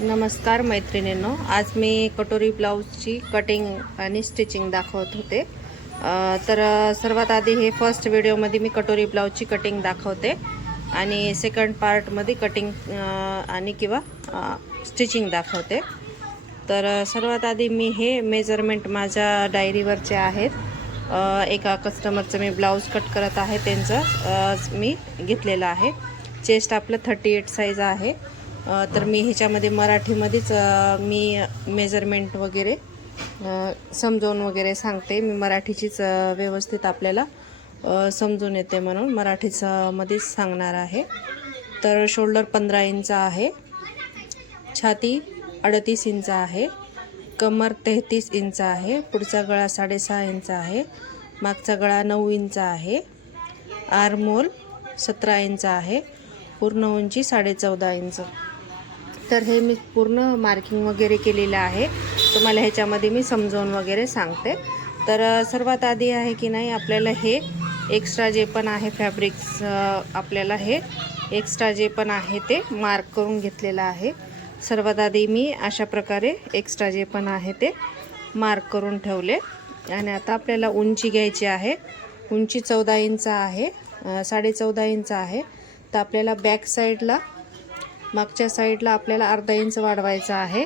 नमस्कार मैत्रिणींनो, आज मी कटोरी ब्लाऊजची कटिंग आणि स्टिचिंग दाखवत होते। सर्वात आधी हे फर्स्ट व्हिडिओमध्ये मी कटोरी ब्लाऊजची कटिंग दाखवते आणि सेकंड पार्टमध्ये कटिंग आणि किंवा स्टिचिंग दाखवते। सर्वात आधी मी हे मेजरमेंट माझ्या डायरीवरचे आहेत। एका कस्टमरचं मी ब्लाऊज कट करत आहे, त्यांचं मी घेतलेलं आहे। चेस्ट आपलं 38 साईज आहे। तर मी ह्याच्यामध्ये मराठीमध्येच मी मेजरमेंट वगैरे समजावून वगैरे सांगते। मी मराठीचीच व्यवस्थित आपल्याला समजून येते म्हणून मराठीमध्येच सांगणार आहे। तर शोल्डर 15 इंच आहे, छाती 38 इंच आहे, कमर 33 इंच आहे, पुढचा गळा 6.5 इंच आहे, मागचा गळा 9 इंच आहे, आर्महोल 17 इंच आहे, पूर्ण उंची 14.5 इंच। तर हे मी पूर्ण मार्किंग वगैरे केलेलं आहे, तुम्हाला ह्याच्यामध्ये मी समजावून वगैरे सांगते। तर सर्वात आधी आहे की नाही, आपल्याला हे एक्स्ट्रा जे पण आहे फॅब्रिक्स, आपल्याला हे एक्स्ट्रा जे पण आहे ते मार्क करून घेतलेलं आहे। सर्वात आधी मी अशा प्रकारे एक्स्ट्रा जे पण आहे ते मार्क करून ठेवले आणि आता आपल्याला उंची घ्यायची आहे। उंची 14 इंच आहे, 14.5 इंच आहे। तर आपल्याला बॅक साईडला, मागच्या साईडला आपल्याला अर्धा इंच वाढवायचा आहे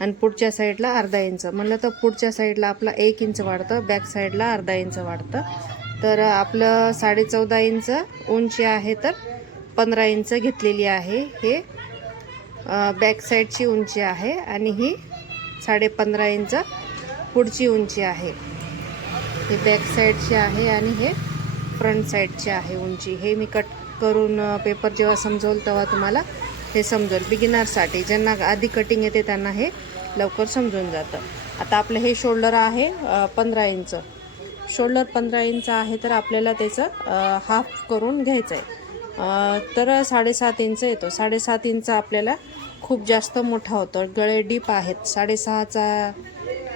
आणि पुढच्या साईडला अर्धा इंच म्हणलं तर पुढच्या साईडला आपला 1 इंच वाढतं, बॅक साईडला अर्धा इंच वाढतं। तर आपलं 14.5 इंच उंची आहे, तर 15 इंच घेतलेली आहे। हे बॅक साईडची उंची आहे आणि ही 15.5 इंच पुढची उंची आहे। हे बॅक साईडची आहे आणि हे फ्रंट साईडची आहे उंची। हे मी कट करून पेपर जेव्हा समजवलं तेव्हा तुम्हाला हे समजेल। बिगिनरसाठी, ज्यांना आधी कटिंग येते त्यांना हे लवकर समजून जातं। आता आपलं हे शोल्डर आहे 15 इंच, शोल्डर 15 इंच आहे, तर आपल्याला त्याचं हाफ करून घ्यायचं आहे। तर 7.5 इंच येतो। 7.5 इंच आपल्याला खूप जास्त मोठा होतो, गळे डीप आहेत, 6.5चा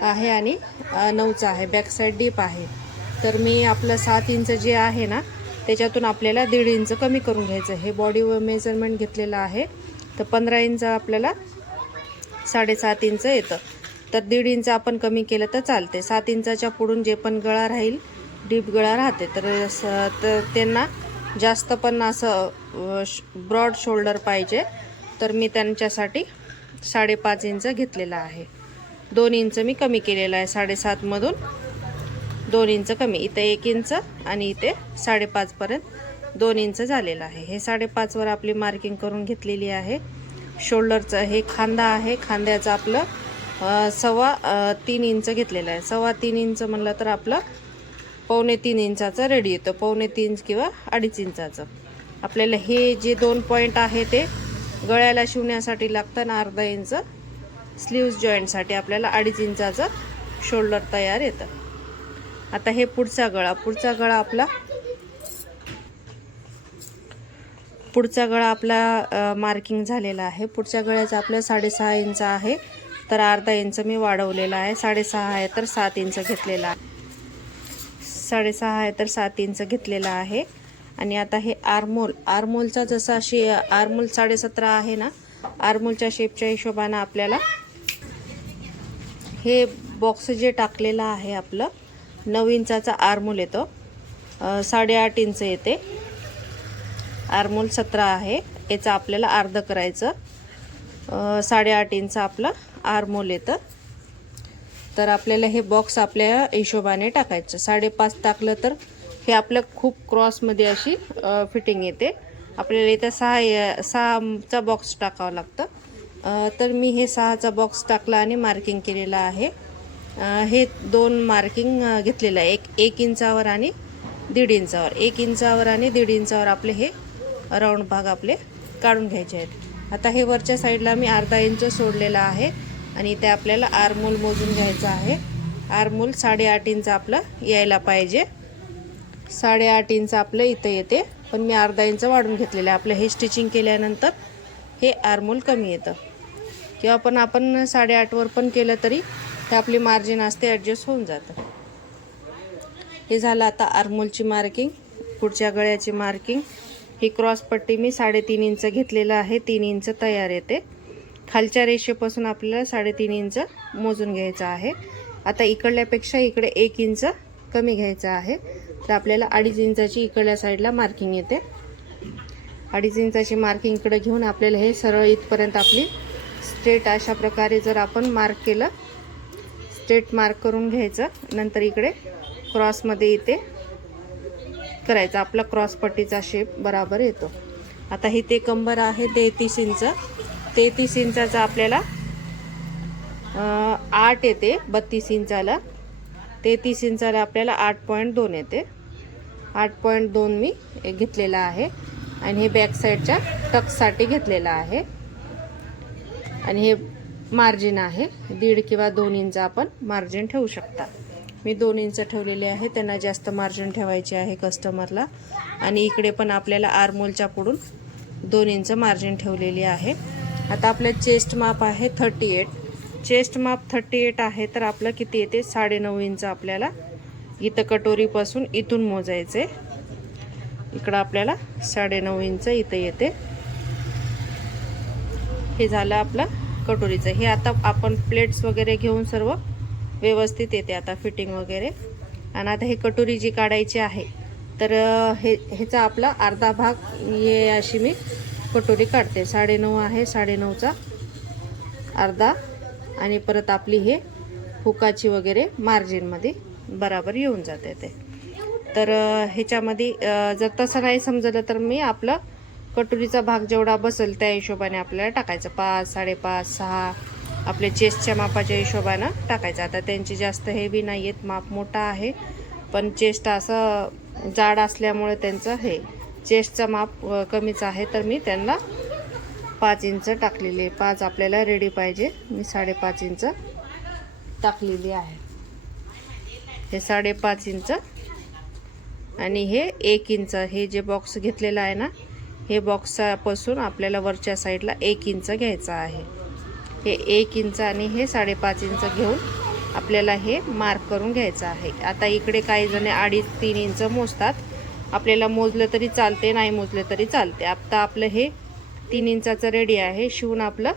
आहे आणि 9चा आहे, बॅक साईड डीप आहे। तर मी आपलं 7 इंच जे आहे ना, त्याच्यातून आपल्याला 1.5 इंच कमी करून घ्यायचं। हे बॉडी मेजरमेंट घेतलेलं आहे, तर 15 इंच आपल्याला 7.5 इंच येतं, तर 1.5 इंच आपण कमी केलं तर चालते। 7 इंचाच्या पुढून जे पण गळा राहील, डीप गळा राहते, तर त्यांना जास्त पण असं ब्रॉड शोल्डर पाहिजे, तर मी त्यांच्यासाठी 5.5 इंच घेतलेला आहे। 2 इंच मी कमी केलेला आहे, 7.5 मधून 2 इंच कमी, इथे 1 इंच आणि इथे 5.5 पर्यंत 2 इंच झालेलं आहे। हे 5.5 वर आपली मार्किंग करून घेतलेली आहे। शोल्डरचं हे खांदा आहे, खांद्याचं आपलं 3.25 इंच घेतलेलं आहे। 3.25 इंच म्हणलं तर आपलं 2.25 इंचाचं रेडी येतं, 2.25 किंवा 2.5 इंचाचं। आपल्याला हे जे 2 पॉईंट आहे ते गळ्याला शिवण्यासाठी लागतं आणि अर्धा इंच स्लीव्ज जॉईंटसाठी आपल्याला 2.5 इंचाचं शोल्डर तयार येतं। आता हे पुढचा गळा आपला मार्किंग झालेला आहे। पुढच्या गळ्याचं आपलं 6.5 इंच आहे, तर अर्धा इंच मी वाढवलेला आहे। 6.5 आहे तर 7 इंच घेतलेला आहे, 6.5 आहे तर 7 इंच घेतलेला आहे। आणि आता हे आर्महोलचा जसा आर्महोल 17.5 आहे ना, आर्महोलच्या शेपच्या हिशोबाने आपल्याला हे बॉक्स जे टाकलेलं आहे आपलं 9 इंचाचा आर्महोल येतो, 8.5 इंच येते। आर्महोल 17 आहे, याचं आपल्याला अर्ध करायचं, 8.5 इंच आपलं आर्महोल येतं। तर आपल्याला हे बॉक्स आपल्या हिशोबाने टाकायचं। 5.5 टाकलं तर हे आपलं खूप क्रॉसमध्ये अशी फिटिंग येते। आपल्याला इथं 6चा बॉक्स टाकावं लागतं, तर मी हे 6चा बॉक्स टाकला आणि मार्किंग केलेलं आहे। हे 2 मार्किंग घेतलेलं आहे, 1 इंचावर आणि 1.5 इंचावर। 1 इंचावर आणि 1.5 इंचावर आपले हे राऊंड भाग आपले काढून घ्यायचे आहेत। आता हे वरच्या साईडला मी अर्धा इंच सोडलेला आहे आणि इथे आपल्याला आर्महोल मोजून घ्यायचं आहे। आर्महोल 8.5 इंच आपलं यायला पाहिजे, 8.5 इंच आपलं इथं येते, पण मी अर्धा इंच वाढून घेतलेलं आहे। आपलं हे स्टिचिंग केल्यानंतर हे आर्महोल कमी येतं, किंवा आपण 8.5 वर पण केलं तरी ते आपली मार्जिन असते, ॲडजस्ट होऊन जातं। हे झालं आता आर्महोलची मार्किंग। पुढच्या गळ्याची मार्किंग, ही क्रॉस पट्टी मी 3.5 इंच घेतलेलं आहे, 3 इंच तयार येते। खालच्या रेषेपासून आपल्याला 3.5 इंच मोजून घ्यायचं आहे. आता इकडल्यापेक्षा इकडे 1 इंच कमी घ्यायचं आहे. तर आपल्याला 2.5 इंचाची इकडल्या साईडला मार्किंग येते. 2.5 इंचाची मार्किंग इकडे घेऊन आपल्याला हे सरळ इथपर्यंत आपली स्ट्रेट अशा प्रकारे जर आपण मार्क केलं, स्ट्रेट मार्क करून घ्यायचं. नंतर इकडे क्रॉसमध्ये इथे करायचं. आपला क्रॉस पट्टीचा शेप बराबर येतो. आता इथे कंबर आहे 33 इंच. 33 इंचाचा आपल्याला 8 येते. 32 इंचाला 33 इंचाला आपल्याला 8.2 येते. 8.2 मी घेतलेला आहे. आणि हे बॅक साईडच्या टक्ससाठी घेतलेला आहे. आणि हे मार्जिन आहे 1.5 किंवा 2 इंच आपण मार्जिन ठेवू शकता. मी 2 इंच ठेवलेले आहे. त्यांना जास्त मार्जिन ठेवायचे आहे कस्टमरला. आणि इकडे पण आपल्याला आर्मोलच्या पुढून 2 इंच मार्जिन ठेवलेली आहे. आता आपलं चेस्ट माप आहे 38. चेस्ट माप 38 आहे. तर आपलं किती येते 9.5 इंच आपल्याला इथं कटोरीपासून इथून मोजायचे. इकडं आपल्याला 9.5 इंच इथं येते. हे झालं आपलं कटोरीचं. हे आता आपण प्लेट्स वगैरे घेऊन सर्व व्यवस्थित येते आता फिटिंग वगैरे. आणि आता हे कटोरी जी काढायची आहे तर ह्याचा आपला अर्धा भाग ये अशी मी कटोरी काढते. 9.5 आहे. 9.5चा अर्धा. आणि परत आपली हे हुकाची वगैरे मार्जिनमध्ये बराबर येऊन जाते ते. तर ह्याच्यामध्ये जर तसं नाही समजलं तर मी आपलं कटोरीचा भाग जेवढा बसेल त्या हिशोबाने आपल्याला टाकायचं. 5, 5.5, 6 आपले चेस्टच्या मापाच्या हिशोबानं टाकायचं. आता त्यांची जास्त हेवी नाही आहेत, माप मोठा आहे. पण चेस्ट असं जाड असल्यामुळे त्यांचं हे चेस्टचं माप कमीच आहे. तर मी त्यांना 5 इंच टाकलेली. 5 आपल्याला रेडी पाहिजे. मी 5.5 इंच टाकलेली आहे. हे 5.5 इंच आणि हे 1 इंच. हे जे बॉक्स घेतलेला आहे ना, हे बॉक्सपासून आपल्याला वरच्या साईडला 1 इंच घ्यायचं आहे. हे 1 इंच आणि हे 5.5 इंच घेऊन आपल्याला हे मार्क करून घ्यायचं आहे. आता इकडे काही जण 2.5-3 इंच मोजतात. आपल्याला मोजलं तरी चालते, नाही मोजलं तरी चालते. आता आपलं हे 3 इंचाचं रेडी आहे. शिवून आपलं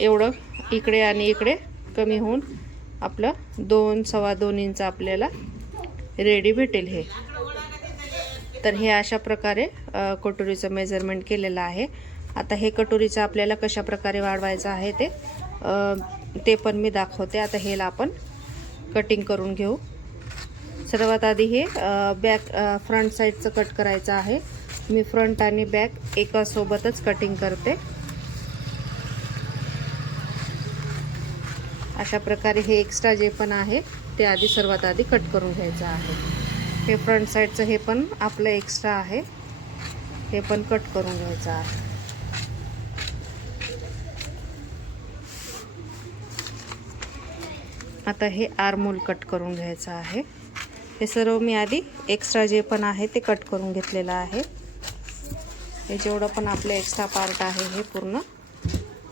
एवढं इकडे आणि इकडे कमी होऊन आपलं 2-2.25 इंच आपल्याला रेडी भेटेल हे. तर हे अशा प्रकारे कटोरीचं मेजरमेंट केलेलं आहे. आता हे कटोरीचं आपल्याला कशा प्रकारे वाढवायचं आहे ते पण मी दाखवते. आता हेला आपण कटिंग करून घेऊ. सर्वात आधी हे फ्रंट साईडचं कट करायचं आहे. मी फ्रंट आणि बॅक एकासोबतच कटिंग करते. अशा प्रकारे हे एक्स्ट्रा जे पण आहे ते आधी सर्वात आधी कट करून घ्यायचं आहे. हे फ्रंट साईडचं हे पण आपलं एक्स्ट्रा आहे, हे पण कट करून घ्यायचं आहे. आता हे आर्महोल कट करून घ्यायचं आहे. हे सर्व मी आधी एक्स्ट्रा जे पण आहे ते कट करून घेतलेलं आहे. हे जेवढं पण आपलं एक्स्ट्रा पार्ट आहे हे पूर्ण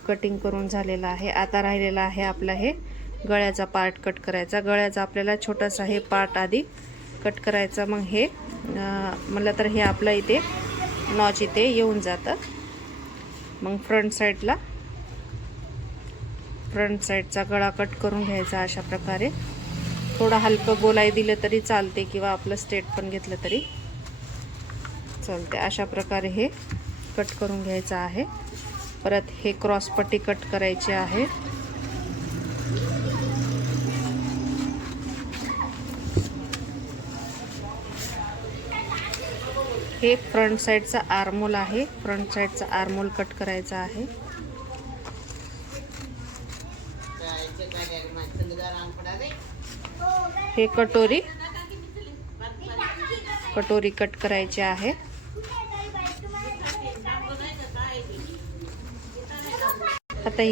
कटिंग करून झालेलं आहे. आता राहिलेला आहे आपला हे गळ्याचा पार्ट कट करायचा. गळ्याचा आपल्याला छोटासा हे पार्ट आधी कट करायचा. मग हे म्हणलं तर हे आपलं इथे नॉच इथे येऊन जातं. मग फ्रंट साईडचा गळा कट करून घ्यायचा अशा प्रकारे. थोडं हलकं गोलाई दिलं तरी चालते किंवा आपलं स्ट्रेट पण घेतलं तरी चालते. अशा प्रकारे हे कट करून घ्यायचं आहे. परत हे क्रॉस पट्टी कट करायची आहे. हे फ्रंट साईडचा आर्महोल आहे. फ्रंट साईडचा आर्महोल कट करायचा आहे. हे कटोरी कट करायची आहे.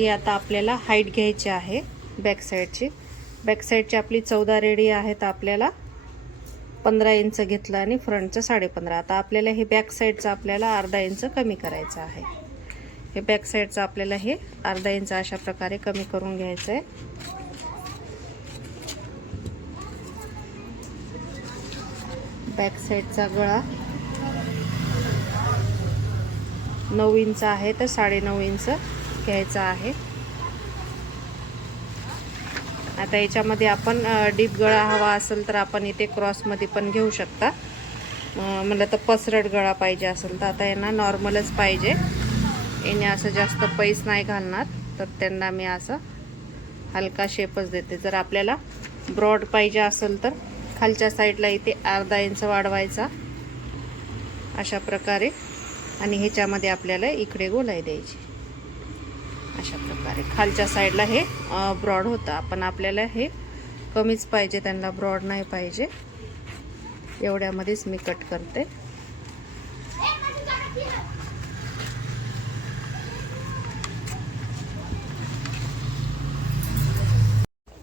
आता आपल्याला हाईट घ्यायची आहे बॅक साईडची आपली 14 रेडी आहे. तर आपल्याला 15 इंच घेतलं आणि फ्रंटचं 15.5. आता आपल्याला हे बॅक साईडचं आपल्याला अर्धा इंच कमी करायचं आहे. हे बॅक साईडचं आपल्याला हे अर्धा इंच अशा प्रकारे कमी करून घ्यायचं आहे. बॅक साईडचा गळा 9 इंच आहे तर 9.5 इंच घ्यायचा आहे. आता याच्यामध्ये आपण डीप गळा हवा असेल तर आपण इथे क्रॉसमध्ये पण घेऊ शकता. मला तर पसरट गळा पाहिजे असेल तर आता यांना नॉर्मलच पाहिजे. याने असं जास्त पैस नाही घालणार तर त्यांना मी असं हलका शेपच देते. जर आपल्याला ब्रॉड पाहिजे असेल तर खालच्या साईडला इथे अर्धा इंच वाढवायचा अशा प्रकारे, आणि ह्याच्यामध्ये आपल्याला इकडे गोलाई द्यायची अशा प्रकारे. खालच्या साईडला हे ब्रॉड होतं. आपण आपल्याला हे कमीच पाहिजे, त्यांना ब्रॉड नाही पाहिजे. एवढ्यामध्येच मी कट करते.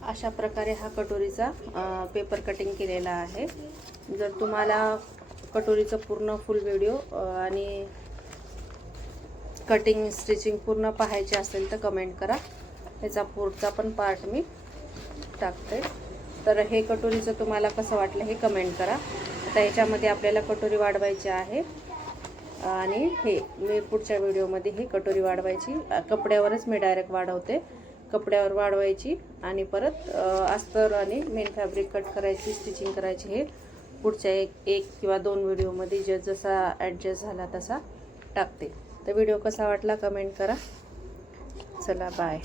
अशा प्रकारे हा कटोरीचा पेपर कटिंग केलेला आहे. जर तुम्हाला कटोरीचा पूर्ण फुल व्हिडिओ आणि कटिंग स्टिचिंग पूर्ण पाहायचे असेल तर कमेंट करा. याचा पुढचा पण पार्ट मी टाकते. तर हे कटोरीचं तुम्हाला कसं वाटलं हे कमेंट करा. आता याच्यामध्ये आपल्याला कटोरी वाढवायची आहे आणि हे मी पुढच्या व्हिडिओमध्ये हे कटोरी वाढवायची कपड्यावरच मी डायरेक्ट वाढवते. कपड्यावर वाढवायची आणि परत अस्तर आणि मेन फॅब्रिक कट करायची, स्टिचिंग करायची. हे पुढच्या एक किंवा 2 व्हिडिओमध्ये जसा ॲडजस्ट झाला तसा टाकते. तर व्हिडिओ कसा वाटला कमेंट करा. चला बाय.